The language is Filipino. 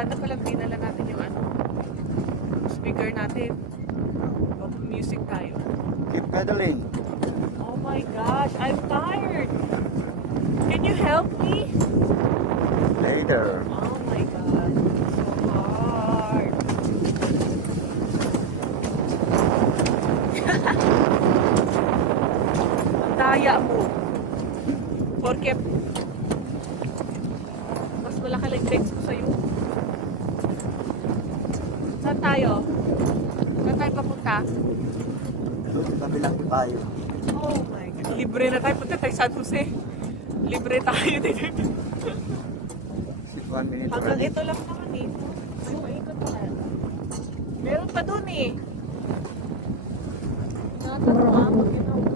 Sana pala dinala natin yung ano, speaker natin. Music tayo. Keep pedaling. Oh my gosh, I'm tired. Can you help me? Later. Oh my god, it's so hard. Ang daya mo. Porque mas malaki lang legs ko sa'yo. Saan tayo? Saan tayo papunta? Doon sa kabilang tayo. Oh my god. Libre na tayo. Punta tayo San Jose. Libre tayo dito. 1 minute Hanggang already. ito lang naman eh. Ay, maikot pa kaya. Meron pa dun eh. Natatama pag ginawa.